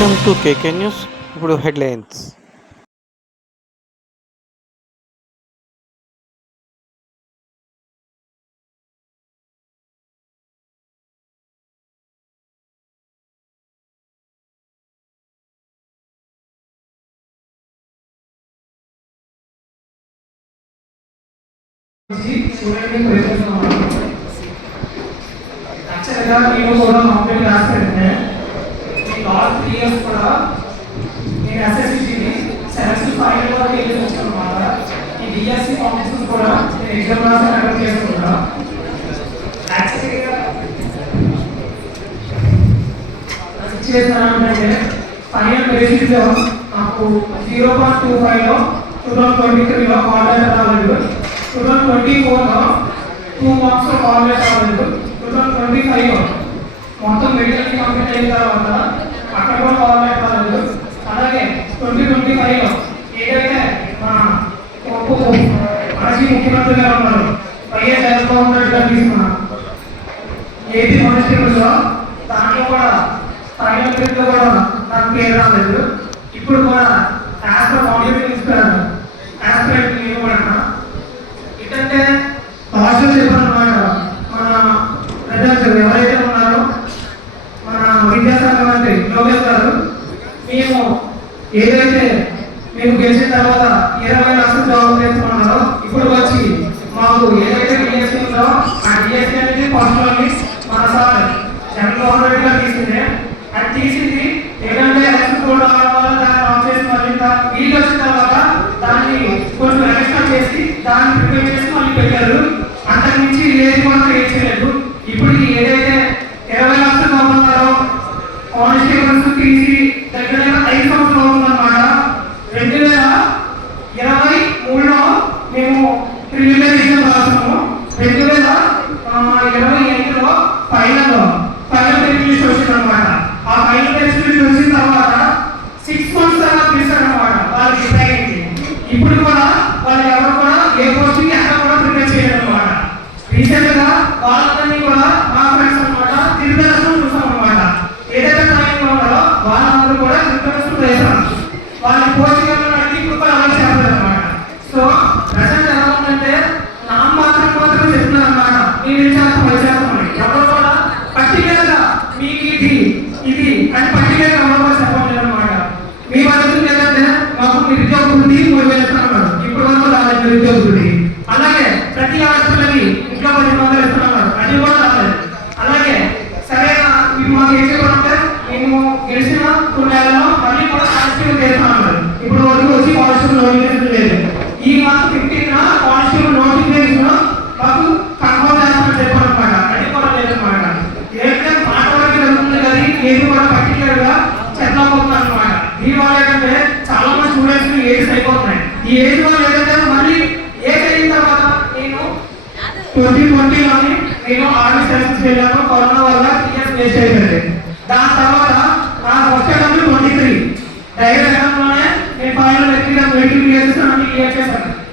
Welcome to KK news. ఇప్పుడు headlines. యాక్చువల్గా నేను కూడా కంప్లీట్ రాస్తానంటే లాస్ట్ 3 ఇయర్స్ కూడా నేను ఎస్ఎస్సిని 75 వరకు వెళ్ళి వచ్చాను అనమాట. ఈ డిఎస్సి కాంపిటీషన్స్ కూడా నేను ఎగ్జామ్ రాసి అటెండ్ చేసుకుంటా. యాక్చువల్గా సిచ్యువేషన్ ఏంటంటే ఫైనల్ బేసిక్లో నాకు 0.25లో 2023లో కాలేజ్ రాలేదు, 2024లో 2 మార్క్స్ కాలేజ్ రాలేదు, 2025లో మొత్తం మెడికల్ కంప్లీట్ అయిన తర్వాత అక్కడ కూడా కాలేజ్ రాలేదు. అలాగే 2025లో ఏదైతే మాజీ ముఖ్యమంత్రి గారు ఉన్నారు వైఎస్ జగన్మోహన్ రెడ్డి గారు తీసుకున్న ఏపీ కానిస్టేబుల్లో దాంట్లో కూడా ఫైనల్ గ్రేడ్లో కూడా నాకు పేరు రాలేదు. ఇప్పుడు కూడా యాస్పర్ కాంపిటేటివ్ ఇస్తారు, యాస్పర్ నేను కూడా ఏంటంటే భాషలు చెప్పాను అనమాట. మన ప్రజలు ఎవరైతే ఉన్నారో మన విద్యాశాఖ మంత్రి లోకేష్ గారు మేము ఏదైతే మేము గెలిచిన తర్వాత 20 లక్షల జాబ్ చేస్తున్నారో ఇప్పుడు వచ్చి మాకు ఏదైతే డిఎస్సీ ఉందో ఆ డిఎస్సీ అనేది ఫస్ట్ మన సార్ జగన్మోహన్ రెడ్డి గారు తీసిందే. అది తీసింది ఏంటంటే ఎలక్షన్ కోడ్ రావడం వల్ల దాన్ని ఆఫ్ చేసి మళ్ళీ వీళ్ళు వచ్చిన తర్వాత దాన్ని కొంచెం ఎక్స్ట్రా చేసి దాన్ని ప్రిపేర్ చేసి మళ్ళీ పెట్టారు. అంతకుమించి ఏది మాత్రం ఏం చేయలేదు. ఇప్పుడు ఏదైతే 20 లక్షలు పంపుతారో కానిస్టేబుల్స్ తీసి దగ్గర 5 సంవత్సరాలు అవుతుందన్నమాట. 2023లో మేము ప్రిలిమినరీ ఎగ్జామ్ రాసాము. 2025లో ఫైనల్ టెస్ట్ లిస్ట్ వచ్చిందన్నమాట. ఆ ఫైనల్ టెస్ట్ లిస్ట్ వచ్చిన తర్వాత 6 మంత్స్ తర్వాత పిలిచారన్నమాట వాళ్ళకి డిసైడ్. ఇప్పుడు కూడా వాళ్ళు ఎవరు కూడా ఏ పోస్ట్కి ఎక్కడ కూడా ప్రిపేర్ చేయలేదు అనమాట. రీసెంట్ గా వాళ్ళని కూడా మా ఫ్రెండ్స్ అనమాట తిరుపతి చూసాం అనమాట. ఏదైతే ట్రైనింగ్ ఉన్నారో వాళ్ళందరూ కూడా తిరుపతి వేసారు. వాళ్ళ పోస్టింగ్ ఇప్పుడు కూడా అమలు చేస్తారు అనమాట. సో ప్రజెంట్ ఎలా ఉందంటే మాత్రం చెప్తున్నారు అనమాట. మీరు చేస్తాం ఎవరు కూడా పర్టికులర్ గా మీకు ఇది అని పర్టికులర్ గా ఎవరు కూడా చెప్పలేదు అనమాట. మీ పద్ధతి ఏంటంటే మాకు నిరుద్యోగ వృద్ధి 30,000 ఇస్తున్నారు, ఇప్పుడు వరకు రాలేదు నిరుద్యోగ వృద్ధి. అలాగే ప్రతి ఆడపిల్లకి ఇంట్లో 10,000 ఇస్తున్నారు, అది కూడా రాలేదు. అలాగే సరే మాకు ఏం చేయాలంటే మేము గెలిచిన 2 నెలల్లో మళ్ళీ కూడా కానిస్టేబుల్ చేస్తున్నారు. ఇప్పుడు వరకు వచ్చి కానిస్టేబుల్ నోటిఫికేషన్ లేదు. ఈ మంత్ 15న కానిస్టేబుల్ నోటిఫికేషన్ మాకు కన్ఫర్మ్ చేస్తామని చెప్పారు అనమాట. అది కూడా లేదన్నమాట. ఏదైతే మాట్లాడడానికి జరుగుతుంది కానీ ఏది కూడా పర్టికులర్ గా చెప్పకపోతున్నారు అనమాట. దీనివల్ల ఏంటంటే చాలా మంది స్టూడెంట్స్ ఏజ్ అయిపోతున్నాయి. ఈ ఏజ్ వల్ల ఏంటంటే మళ్ళీ ఏజ్ అయిన తర్వాత నేను 2020లోని నేను ఆర్మీ సర్వీస్ వెళ్ళాను. కరోనా వల్ల 3 ఇయర్స్ వేస్ట్ అయిపోయింది. దాని తర్వాత నా ఫస్ట్ అటెంప్ట్ 23 డైరెక్ట్ అటెంప్ట్లోనే నేను ఫైనల్ మెడికల్ క్లియర్ చేశాను.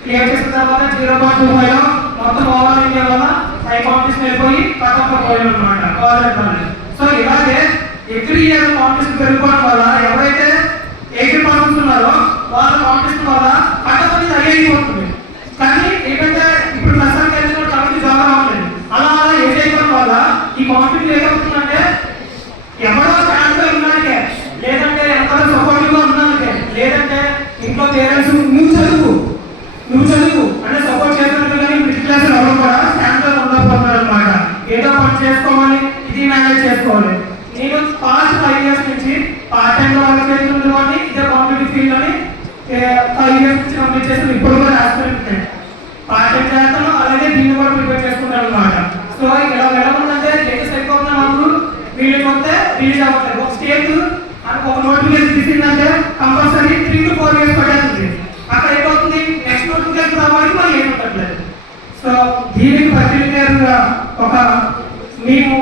క్లియర్ చేసిన తర్వాత 0.25లో మొత్తం ఓవరాల్ ఇండియా వల్ల హై కాంపిటీషన్ అయిపోయి కట్ పోయాను అనమాట కాలేజ్. సో ఇలాగే ఎవ్రీ ఇయర్ కాంపిటీషన్ పెరుగుకోవడం వల్ల ఎవరైతే 80% ఉన్నారో వాళ్ళ కాంపిటీషన్ వల్ల కట్ అనేది అయిపోతుంది. కానీ ఏంటంటే ఇప్పుడు ప్రస్తుతానికి వెళ్ళిన కాబట్టి జాబ్ రావట్లేదు. అలా ఏజ్ అయిపోవడం వల్ల ఈ కాంపిటీషన్ ఏమవుతుందంటే ఎవరో ఛాన్స్ ఉన్నానికే, లేదంటే ఎవరో సపోర్టివ్ గా ఉన్నానికే, లేదంటే ఇంట్లో పేరెంట్స్ నువ్వు చదువు అంటే సపోర్ట్ చేస్తున్నారు. కానీ మిడిల్ క్లాస్ ఎవరు కూడా స్టాండర్డ్ ఉండకపోతున్నారు అనమాట. ఏదో పని చేసుకోవాలి, ఇది మేనేజ్ చేసుకోవాలి. నేను పాస్ట్ 5 ఇయర్స్ నుంచి పార్ట్ టైం లో వర్క్ చేస్తుండేవాడిని. ఇదే కాంపిటేటివ్ ఫీల్డ్ అని 5 ఇయర్స్ నుంచి కంప్లీట్ చేస్తాను. ఇప్పుడు కూడా రాస్తున్నాను, పార్ట్ టైం చేస్తాను. అలాగే దీన్ని కూడా ప్రిపేర్ చేసుకుంటాను అనమాట. సో ఇలా ఎలా ఉందంటే లేటెస్ట్ అయిపోతున్నా మాకు వీళ్ళకి వస్తే రిలీజ్ అవ్వట్లేదు. ఒక స్టేట్ ఒక నోటిఫికేషన్ తీసిందంటే కంపల్సరీ 3 to 4 ఇయర్స్ పడేస్తుంది. అక్కడ అయిపోతుంది నెక్స్ట్ నోటిఫికేషన్ రావడానికి మళ్ళీ ఏం ఉండట్లేదు. సో దీనికి పర్టికులర్గా ఒక మేము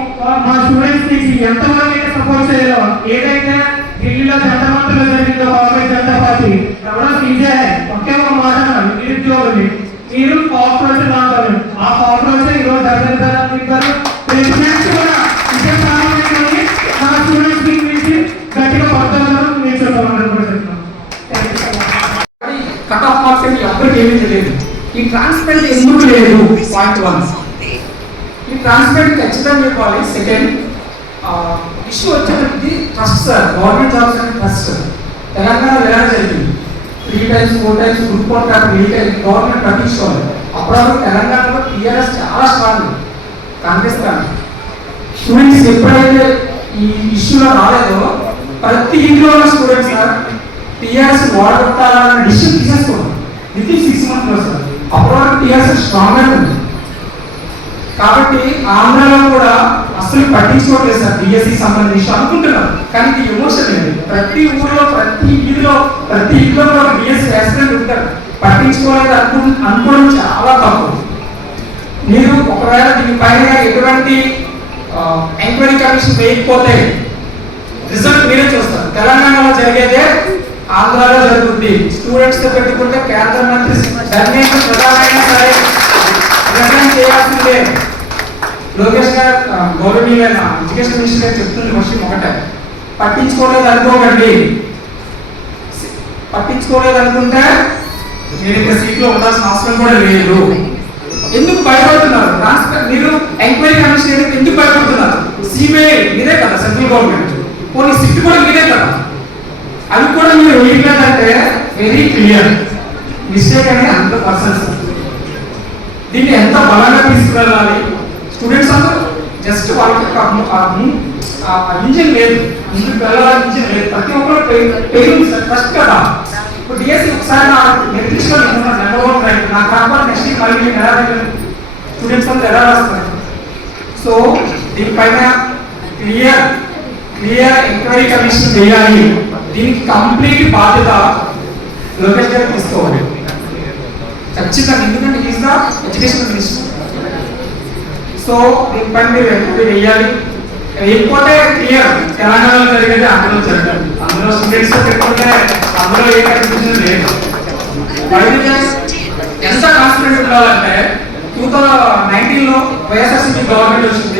మా స్టూడెంట్స్ నుంచి ఎంతవరకు అయితే సపోర్ట్ చేయాలో, ఏదైతే ఢిల్లీలో జనతా జరిగిందో కాంగ్రెస్ జనతా పార్టీ ఎవరో సీజే ఒకే ఒక మాట నిరుద్యోగులు మీరు కాంగ్రెస్ అంటారు. ఆ కాంగ్రెస్ ఈరోజు జరుగుతారు కూడా ఇదే ప్రారంభించుకొని మా స్టూడెంట్స్ నుంచి గట్టిగా పడుతున్నారు. వాళ్ళకి ఏమీ తెలియదు. ఈ ట్రాన్స్పరెంట్ ఎందుకు లేదు? పాయింట్ 1. ఈ ట్రాన్స్పరెంట్ ఖచ్చితంగా చెప్పాలి. సెకండ్ ఇష్యూ వచ్చేటప్పటికి ట్రస్ట్ సార్, గవర్నమెంట్ జాబ్స్ అంటే ట్రస్ట్. తెలంగాణ ఎలా జరిగింది 3 times 4 times group one paper government పట్టించుకోవాలి. అప్పుడు తెలంగాణలో టీఆర్ఎస్ చాలా స్ట్రాంగ్, కాంగ్రెస్ కానీ. స్టూడెంట్స్ ఎప్పుడైతే ఈ ఇష్యూలో రాలేదో ప్రతి ఇంట్లో ఉన్న స్టూడెంట్స్ సార్ టీఆర్ఎస్ వాడగొట్టాలన్న డిసిషన్ తీసేసుకోండి. విత్ 6 months సార్ అప్పుడు వరకు టీఆర్ఎస్ స్ట్రాంగ్ గా ఉంది. కాబట్టి ఆంధ్రలో కూడా అసలు పట్టించుకోవట్లేదు సార్ డిఎస్సి సంబంధించి అనుకుంటున్నారు. కానీ ఇది ఎమోషన్ లేదు. ప్రతి ఊరిలో ప్రతి ఇంట్లో కూడా డిఎస్సి యాక్సిడెంట్ ఉంటారు. పట్టించుకోలేదు అనుకోవడం చాలా తప్పు. మీరు ఒకవేళ దీనిపైన ఎటువంటి ఎంక్వైరీ కమిషన్ వేయకపోతే రిజల్ట్ మీరే చూస్తారు. తెలంగాణలో జరిగేదే ఆంధ్రాలో జరుగుతుంది. స్టూడెంట్స్ తో పెట్టుకుంటే కేంద్ర మంత్రి ధర్మేంద్ర ప్రధాన్ అయినా సరే చేయాల్సిందే. లోకేష్ గారు గౌరవనీయులైన ఎడ్యుకేషన్ మినిస్టర్ గారు చెప్తుంది క్వశ్చన్ ఒకటే, పట్టించుకోలేదు అనుకోకండి. పట్టించుకోలేదు అనుకుంటే మీరు ఇంకా సీట్లో ఉండాల్సిన అవసరం కూడా లేదు. ఎందుకు భయపడుతున్నారు? మీరు ఎంక్వైరీ కమిషన్ ఎందుకు భయపడుతున్నారు? సిబిఐ మీరే కదా, సెంట్రల్ గవర్నమెంట్. కొన్ని సిట్ కూడా మీరే కదా, అవి కూడా మీరు వేయలేదంటే వెరీ క్లియర్ మిస్టేక్ అనేది 100%. దీన్ని ఎంత బలంగా తీసుకువెళ్ళాలి? స్టూడెంట్స్ అందరూ జస్ట్ వాళ్ళకి ఇంజిన్ లేదు, ముందుకు వెళ్ళాలని ఇంజిన్ లేదు. ప్రతి ఒక్కరు పెయిన్ ఫస్ట్ కదా. ఇప్పుడు డిఎస్సి ఒకసారి నెంబర్ 1 రైట్ నాకు కాకపోతే నెక్స్ట్ మళ్ళీ నేను ఎలా స్టూడెంట్స్ అంతా ఎలా రాస్తారు? సో దీనిపైన క్లియర్ ఎంక్వైరీ కమిషన్ చేయాలి. దీనికి కంప్లీట్ బాధ్యత లోకేష్ గారు తీసుకోవాలి ఖచ్చితంగా, ఎందుకంటే is the education minister. So దీనిపైన మీరు ఎంక్వైరీ వేయాలి. వేయకపోతే క్లియర్ తెలంగాణలో జరిగేది అందులో జరగాలి. అందులో స్టూడెంట్స్ పెట్టుకుంటే అందులో ఏ కన్ఫ్యూజన్ లేదు. ఎంత కాన్ఫిడెంట్ ఉండాలంటే 2019లో వైఎస్ఆర్సీపీ గవర్నమెంట్ వచ్చింది.